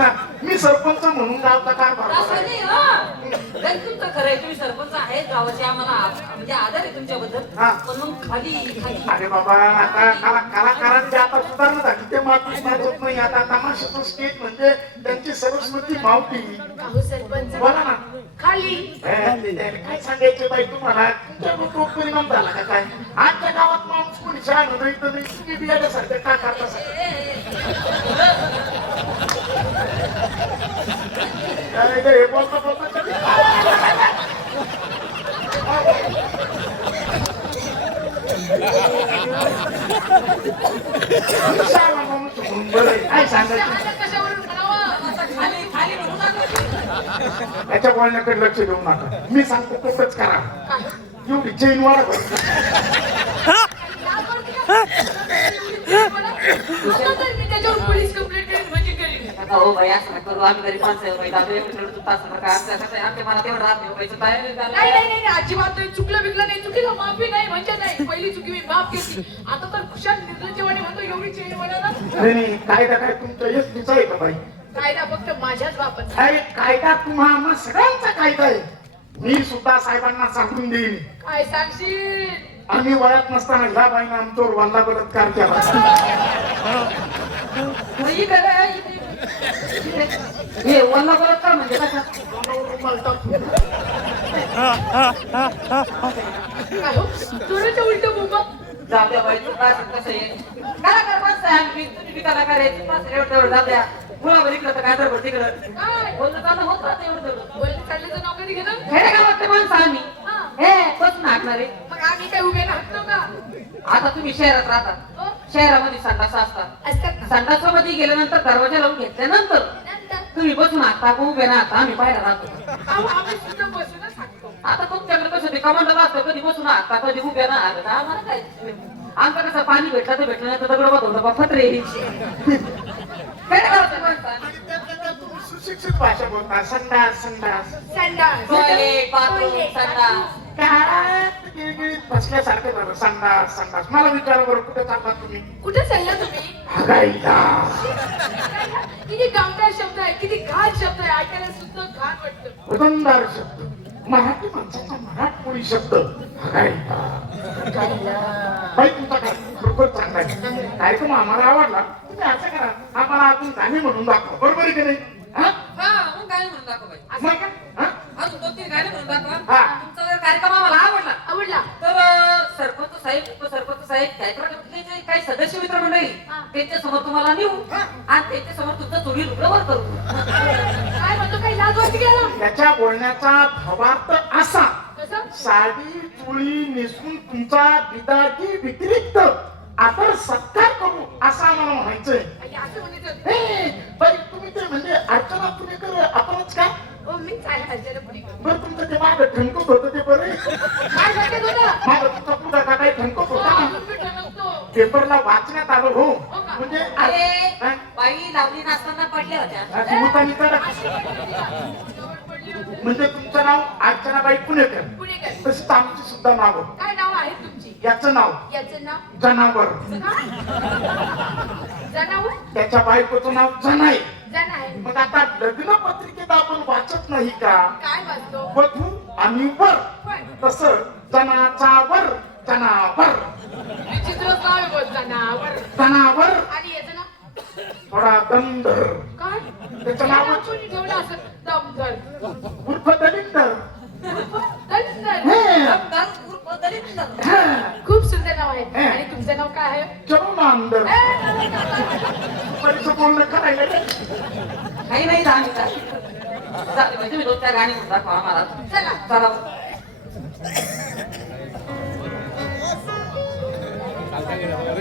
ना मी सरपंच म्हणून गावचा कारभार हं. तुमचं खरं आहे तुम्ही सरपंच आहेत गावाचे आम्हाला म्हणजे आदर आहे तुमच्याबद्दल. हा. पण मग खाली खाली अरे बाबा आता कला कलाकारांची आता सुधारणा झाली. ते मात्र मारत नाही. आता तमाशाचं स्टेज म्हणजे त्यांची सरस्वती अहो सरपंच. बोला ना. खाली. त्याला काय सांगायचे बाई तुम्हाला? तुमच्या डोक्यावर परिणाम झाला का काय? आजच्या गावात माणूस कोणी छान नाही तुम्ही बियाण्यासारखं का करता? काय रे, हे बोलता बरं काय सांगायचं त्याच्या बोलण्याकडे लक्ष देऊ नका मी सांगतो तसंच करा एवढी चेन वाढ नका हो बाई असं नका करू. आम्ही गरीब माणसं आहे बाई. दादू एक मिनिट तू तास नका आमच्या कसं आहे, आमच्या मनात एवढं राहत नाही बाईचं तयारी नाही नाही नाही नाही, अजिबात नाही. चुकलं बिकलं नाही. चुकीला माफी नाही म्हणजे नाही. पहिली चुकी मी माफ केली. आता तर खुशाल निर्लज्जवाणी म्हणतो एवढी चेन म्हणाला नाही नाही. कायदा काय तुमच्या एकटीचा आहे का बाई? कायदा फक्त माझ्याच बापाचा. अरे कायदा तुम्हा आम्हा सगळ्यांचा कायदा आहे. मी सुद्धा साहेबांना सांगून देईन. काय सांगशील? आम्ही वयात नसताना ह्या बाईनं आमच्यावर वल्ला बलात्कार केला. बाई, काय, इकडे, इकडे. हे वल्ला बलात्कार म्हणजे कसा काय हो तुझ्या उलट बोबा. जाऊ द्या बाई तू काय कसं आम्ही तुम्ही बी कलाकार आहे तुम्ही माणसं एवढं जाऊ द्या. तर काय तर बरं तिकडं. बोलणं चालणं होत राहतं एवढं तेवढं. बोलणं चालल्याचं नाव कधी घेणं खेडेगावातले माणसं आम्ही. हा. बसून हाकणारे. मग आम्ही काय उभे का आता तुम्ही शहरात राहता. हो? शहरामध्ये संडास असतात. असतात ना संडासामध्ये गेल्यानंतर दरवाजा लावून घेतल्यानंतर नंतर? तुम्ही बसून का उभे राहता आम्ही पाहायला राहतो. अहो, आम्ही सुद्धा बसूनच सांगतो आता तुमच्याकडे कसं ते कमांडर असतं कधी बसून हाकता कधी उभे ना हाकता आम्हाला काय? आमचं कसं पाणी भेटलं तर भेटलं नाही तर दगड बदललं बा फत्रे खेडेगावातले माणसं आम्ही. आणि त्यातल्या त्यात तुम्ही सुशिक्षित भाषा बोलता संडास संडास. संडास. संडास. काय गिळगिळीत बसल्यासारखं झालं संडास संडास. मला विचारा बरं कुठे चालला तुम्ही? कुठे चालला तुम्ही? किती गावठाण शब्द आहे किती घाण शब्द आहे. ऐकायला सुद्धा घाण वाटतं. उदमदार शब्द. मराठी माणसाचा मराठमोळी शब्द. बाई तुमचा खरोखर चांगला आहे. कार्यक्रम आम्हाला आवडला. तुम्ही असं करा. आम्हाला अजून गाणी म्हणून दाखवा. बरोबर आहे की नाही हा? हा मग गाणी म्हणून दाखव बाई असं आहे का हा? अजून दोन तीन गाणी म्हणून दाखवा हा. तुमचा जर कार्यक्रम आम्हाला आवडला आवडला तर अं, सरपंच साहेब साहेब काही सदस्य मित्र मंडळी. त्यांच्यासमोर तुम्हाला नेऊ. आणि त्यांच्यासमोर तुमचं चोरी लुगडं वर करू. काय म्हणतो काही लाज वाटते गेला त्याच्या बोलण्याचा भावार्थ असा. साडी चोळी नेसून तुमचा बिदागी व्यतिरिक्त आपण सत्कार करू असं आम्हाला म्हणायचंय. हे, बाई तुम्ही ते म्हणजे अर्चना तुम्ही कर आपणच काय हो बरं तुमचं ते मागं ठणकत होतं ते बरं. काय पुढा का? काही हो, होता ना. पेपरला वाचण्यात आलं हो? म्हणजे अरे हा? बाई लावली नसताना पडल्या होत्या. म्हणजे तुमचं नाव अर्चनाबाई पुणेकर. तशीच आमची सुद्धा नाव. काय नाव आहे तुमची? याचं नाव? याचं नाव? जनावर. जनावर? त्याच्या बायकोचं नाव जनाई. मग आता लग्न पत्रिकेत आपण वाचत नाही का? काय वाचतो? वधू आणि वर. तस जनाचा वर. जनावर विचित्र काय बोल जनावर जनावर आणि याचं नाव? थोडा दंदर काय? त्याचं नाव कोणी ठेवलं असं? दमदर उर्फ दलिंदर दलिंदर. दमदार उर्फ दलिंदर. खूप सुंदर नाव आहे. हे. आणि तुमचं नाव काय आहे? जरुणांदर ए, परिचं बोलणं करायला रे. काही नाही. चालेल बाई, तुम्ही दोन चार गाणी चला. चला. you